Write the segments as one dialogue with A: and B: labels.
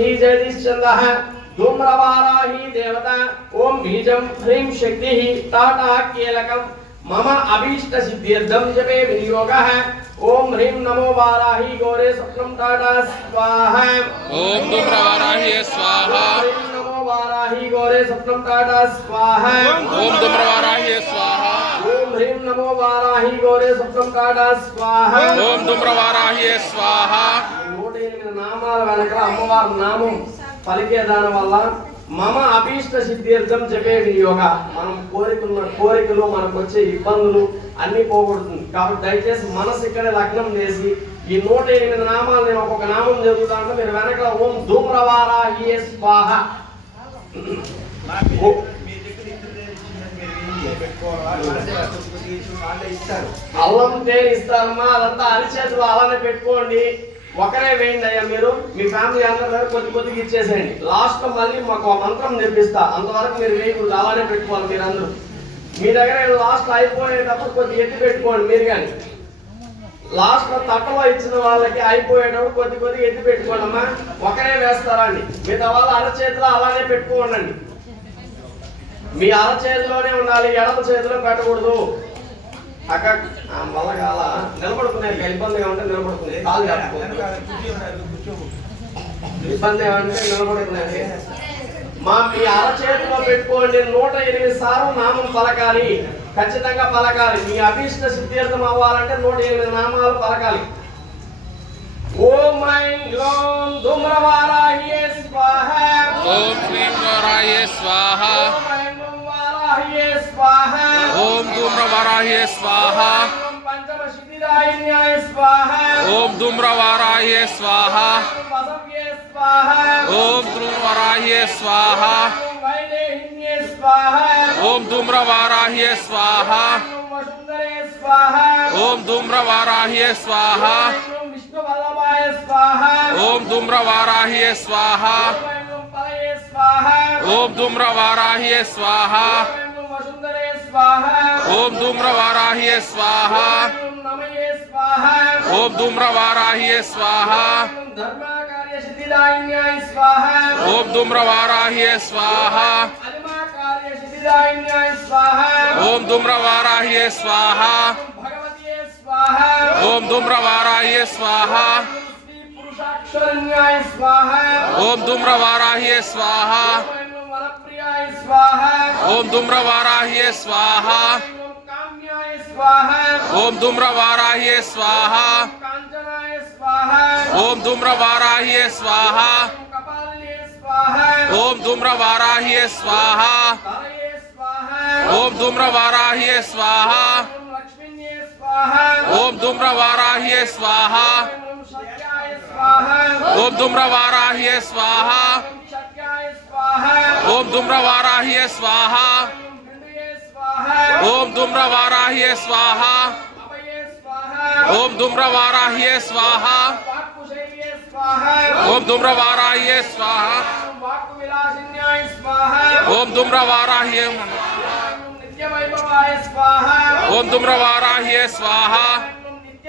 A: ही जगदीशचंद्रः धूम्रवाराही देवता ओम बीजं ह्रीं शक्तिः टाटा कीलकं। मम अभीष्ट सिद्ध्यर्थं जपे विनियोगः। ओम ह्रीं नमो वाराही गौरे स्वप्नं टाटा स्वाहा।
B: ओम स्वाहा।
A: नमो वाराही गौरे स्वप्नं टाटा स्वाहा। ओम नमो वाराही गौरे स्वप्नं टाटा स्वाहा ఓం
B: ధూమ్రవారాహ్య స్వాహ
A: నూట ఎనిమిది నామాల వెనక అమ్మవారి నామం పలికే దాని వల్ల మమ అభీష్ట సిద్ధ్యర్థం చెప్పే వినియోగ మనం కోరికలు కోరికలు మనకు వచ్చే ఇబ్బందులు అన్ని పోగొడుతుంది కాబట్టి దయచేసి మనసు ఇక్కడే లగ్నం చేసి ఈ నూట ఎనిమిది నామాలు నేను ఒక్కొక్క నామం చదువుతా అంటే మీరు వెనక ఓం ధూమ్రవారా ఏ స్వాహ
C: ఓ-
A: అల్లం తేనె ఇస్తారమ్మా అదంతా అరిచేతులు అలానే పెట్టుకోండి. ఒకరే వేయండి అయ్యా మీరు. మీ ఫ్యామిలీ అందరూ కొద్ది కొద్దిగా ఇచ్చేసేయండి. లాస్ట్ మళ్ళీ మాకు మంత్రం నేర్పిస్తా. అంతవరకు మీరు వేయకూడదు అలానే పెట్టుకోవాలి మీరు అందరూ మీ దగ్గర లాస్ట్ అయిపోయేటప్పుడు కొద్ది ఎత్తి పెట్టుకోండి మీరు కానీ. లాస్ట్లో తట్టలో ఇచ్చిన వాళ్ళకి అయిపోయేటప్పుడు కొద్ది కొద్దిగా ఎత్తి పెట్టుకోండి అమ్మా ఒకరే వేస్తారా అండి? మిగతా వాళ్ళు అరచేతిలో అలానే పెట్టుకోండి మీ అరచేతిలోనే ఉండాలి ఎడమ చేతిలో పెట్టకూడదు. అక్క వల్ల కాల నిలబడుకునే ఇబ్బందిగా ఉంటే నిలబడుకునే కాలు కట్టుకో. వెనకాల
C: కుర్చీ ఉన్నది, కూర్చో.
A: ఇబ్బంది ఏమంటే నిలబడుకునేది మా మీ అరచేతిలో పెట్టుకోండి నూట ఎనిమిది సార్లు నామం పలకాలి. ఖచ్చితంగా పలకాలి. మీ అభీష్ట సిద్ధార్థం అవ్వాలంటే నూట ఎనిమిది నామాలు పలకాలి. ఓం ఐం గ్లోం ధూమ్రవారాహ్యే స్వాహ. ఓం
B: స్వాహ.
A: स्वाहा
B: ओम धूम्र धूम्रवाराह्य स्वाहा ओम धूम्र धूम्रवाराह्य स्वाहा ओम धूम्र धूम्रवाराह्य स्वाहा ओम धूम्र धूम्रवाराह्य स्वाहा ओम धूम्र धूम्रवाराह्य स्वाहा ओम धूम्र धूम्रवाराह्य स्वाहा ओम धूम्र धूम्रवाराह्य स्वाहा
A: ओम धूम्र
B: धूम्रवाराह्य स्वाहा ओम धूम्र धूम्रवाराह्य स्वाहा ओम धूम्र धूम्रवाराह्य स्वाहा ओम धूम्र धूम्रवाराह्य स्वाहा
A: ओम धूम्र
B: धूम्रवाराह्य स्वाहा ओम धूम्र धूम्रवाराह्य स्वाहा ओम धूम्रवाराह्य स्वाहा ओम धूम्रवाराह्य स्वाहा ओम धूम्रवाराह्य स्वाहा ओम धूम्रवाराह्य स्वाहा
A: ओम
B: धूम्रवाराह्य स्वाहा
A: ओम
B: धूम्रवाराह्य स्वाहा
A: ओम
B: धूम्रवाराह्य स्वाहा।
A: ओम
B: धूम्रवाराह्य स्वाहा।
A: ओम
B: धूम्रवाराह्य स्वाहा।
A: ओम
B: धूम्रवाराह्य स्वाहा।
A: ओम
B: धूम्रवाराह्य स्वाहा। ओम धूम्रवाराह्य
A: ओम
B: धूम्रवाराह्य स्वाहा।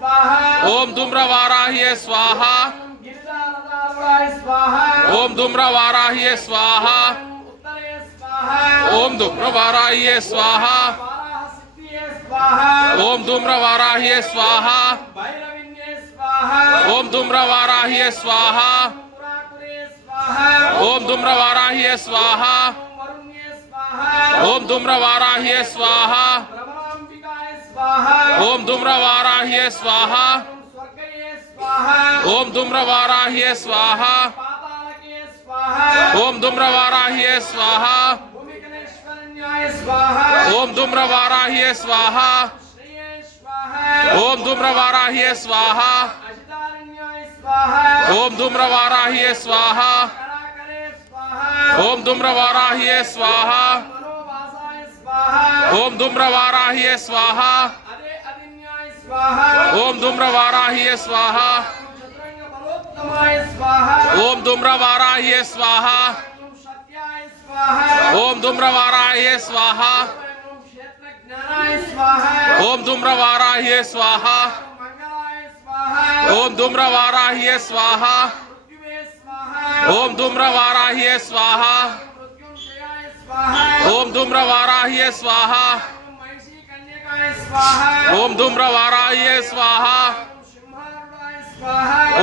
A: ओम
B: धूम्रवाराह्य स्वाहा।
A: ओम
B: धूम्रवाराह्य स्वाहा।
A: ओम
B: धूम्रवाराह्य स्वाहा।
A: ओम
B: धूम्रवाराह्य स्वाहा।
A: ओम
B: धूम्रवाराह्य स्वाहा।
A: ओम
B: धूम्रवाराह्य स्वाहा।
A: ओम
B: धूम्रवाराह्य स्वाहा।
A: ओम
B: धूम्रवाराह्य स्वाहा।
A: ओम
B: धूम्रवाराह्य स्वाहा।
A: ओम
B: धूम्रवाराह्य स्वाहा।
A: ओम
B: धूम्रवाराह्य स्वाहा।
A: ओम
B: धूम्रवाराह्य स्वाहा।
A: ओम
B: धूम्रवाराह्य स्वाहा।
A: ओम
B: धूम्रवाराह्य स्वाहा।
A: ओम
B: धूम्र वाराही स्वाहा।
A: ओम धूम्र
B: वाराही स्वाहा।
A: ओम
B: धूम्र वाराही स्वाहा। ओम धूम्र वाराही स्वाहा। ओम धूम्र वाराही स्वाहा।
A: ओम
B: धूम्र वाराही स्वाहा।
A: ओम
B: धूम्र वाराही स्वाहा।
A: ओम
B: धूम्र वाराह्य स्वाहा।
A: ओम
B: धूम्र वाराह्य स्वाहा।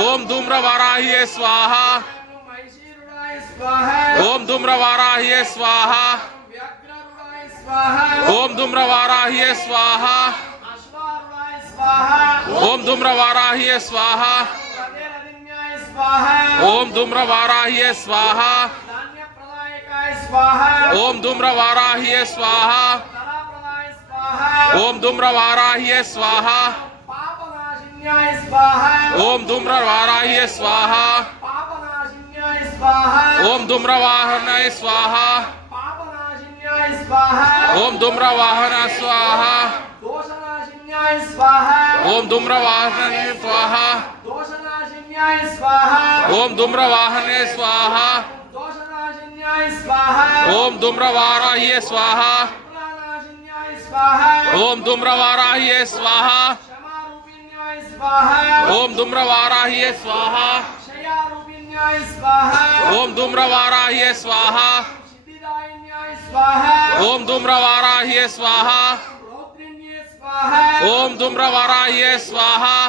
B: ओम धूम्र वाराह्य स्वाहा। ओम धूम्र वाराह्य स्वाहा।
A: ओम
B: धूम्र वाराह्य स्वाहा। ओम धूम्र वाराह्य स्वाहा। ओम धूम्र वाराह्य स्वाहा।
A: ओम
B: धूम्रवाराह्य स्वाहा।
A: ओम
B: धूम्रवाराह्य स्वाहा।
A: ओम
B: धूम्रवाराह्य स्वाहा।
A: ओम
B: धूम्रवाहनाय स्वाहा।
A: ओम
B: धूम्रवाहन स्वाहा। ओम धूम्रवाहन स्वाहा। ओम धूम्रवाहने स्वाहा।
A: ओम
B: धूम्रवाराह्य स्वाहा।
A: ओम
B: धूम्रवाराह्य स्वाहा। ओम धूम्रवाराह्य स्वाहा।
A: ओम
B: धूम्रवाराह्य स्वाहा।
A: ओम
B: धूम्रवाराह्य स्वाहा।
A: ओम
B: धूम्रवाराह्य स्वाहा।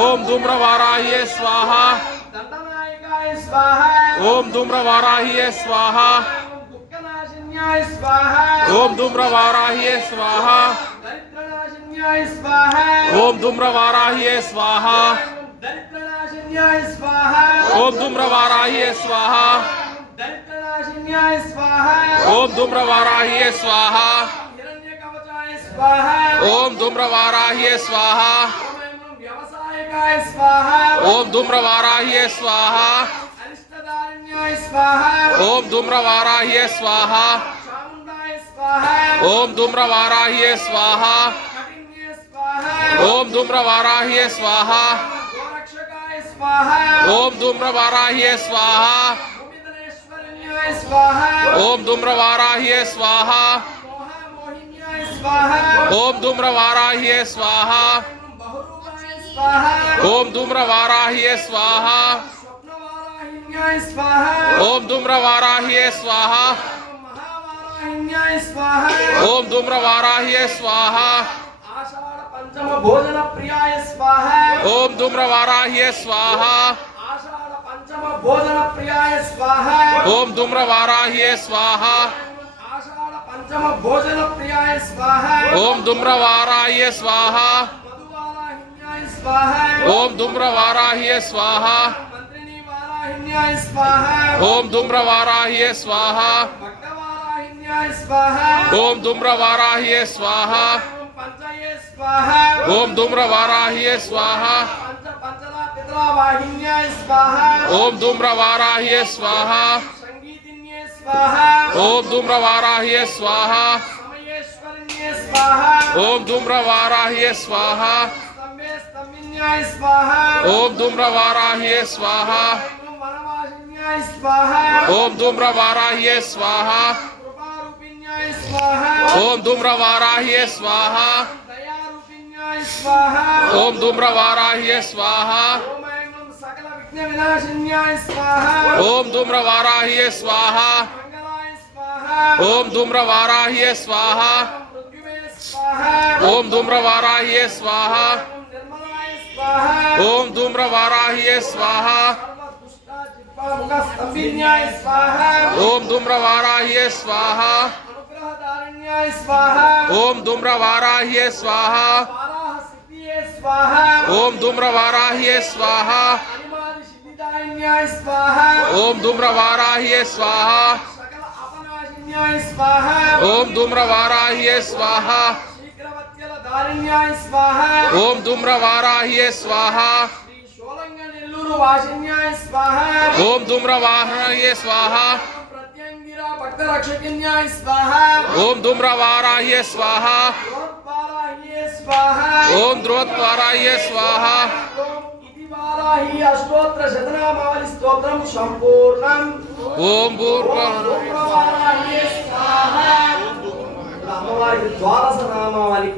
A: ओम
B: धूम्रवाराह्य स्वाहा। ओम धूम्रवाराह्य स्वाहा।
A: ओम
B: धूम्रवाराह्य स्वाहा
A: ओम
B: धूम्रवाराह्य स्वाहा।
A: ओम धूम्रवाराह्य
B: स्वाहा।
A: ओम
B: धूम्रवाराह्य स्वाहा।
A: ओम
B: धूम्रवाराह्य स्वाहा।
A: ओम
B: धूम्रवाराह्य स्वाहा। ओम धूम्रवाराह्य स्वाहा। ओम धूम्रवाराह्य स्वाहा। ओम धूम्रवाराह्य स्वाहा। ओम धूम्रवाराह्य स्वाहा। ओम धूम्रवाराह्य स्वाहा।
A: ओम
B: धूम्र धूम्रवाराह्य स्वाहा। ओम धूम्र धूम्रवाराह्य स्वाहा। ओम धूम्र धूम्रवाराह्य स्वाहा। ओम धूम्रवाराह्य स्वाहा।
A: स्वाहा।
B: ओम धूम्रवाराह्य स्वाहा।
A: स्वाहा। ओम
B: धूम्र धूम्रवाराह्य स्वाहा।
A: स्वाहा। ओम धूम्र
B: धूम्रवाराह्य स्वाहा।
A: ओम
B: धूम्र धूम्रवाराह्य स्वाहा।
A: ओम
B: धूम्र धूम्रवाराह्य स्वाहा। ओम धूम्र धूम्रवाराह्य स्वाहा।
A: ओम धूम्र
B: धूम्रवाराह्य स्वाहा। ओम धूम्रवाराह्य स्वाहा।
A: ओम
B: धूम्रवाराह्य स्वाहा।
A: ओम
B: स्वाहा।
A: ओम
B: स्वाहा। ओम स्वाहा। ओम
A: स्वाहा। ओम
B: स्वाहा। ओम धूम्रवाराह्य स्वाहा
A: ओम
B: धूम्रवाराह्य स्वाहा ओम धूम्रवाराह्य स्वाहा
A: ओम
B: धूम्रवाराह्य स्वाहा ओम धूम्रवाराह्य स्वाहा ओम धूम्रवाराह्य स्वाहा
A: ओम
B: धूम्रवाराह्य स्वाहा ओम धूम्रवाराह्य स्वाहा ओम धूम्रवाराह्य स्वाहा ओम धूम्रवाराह्य स्वाहा ओम धूम्रवाहनाय स्वाहा ओम धूम्रवाराह्य स्वाहा
A: ओम ध्रुवत्वाराह्य स्वाहा వారాహి అష్టోత్తర శతనామావళి స్తోత్రం సంపూర్ణం.
B: ఓం
A: పూర్వారాహి అమ్మవారికి ద్వాదశ నామావళి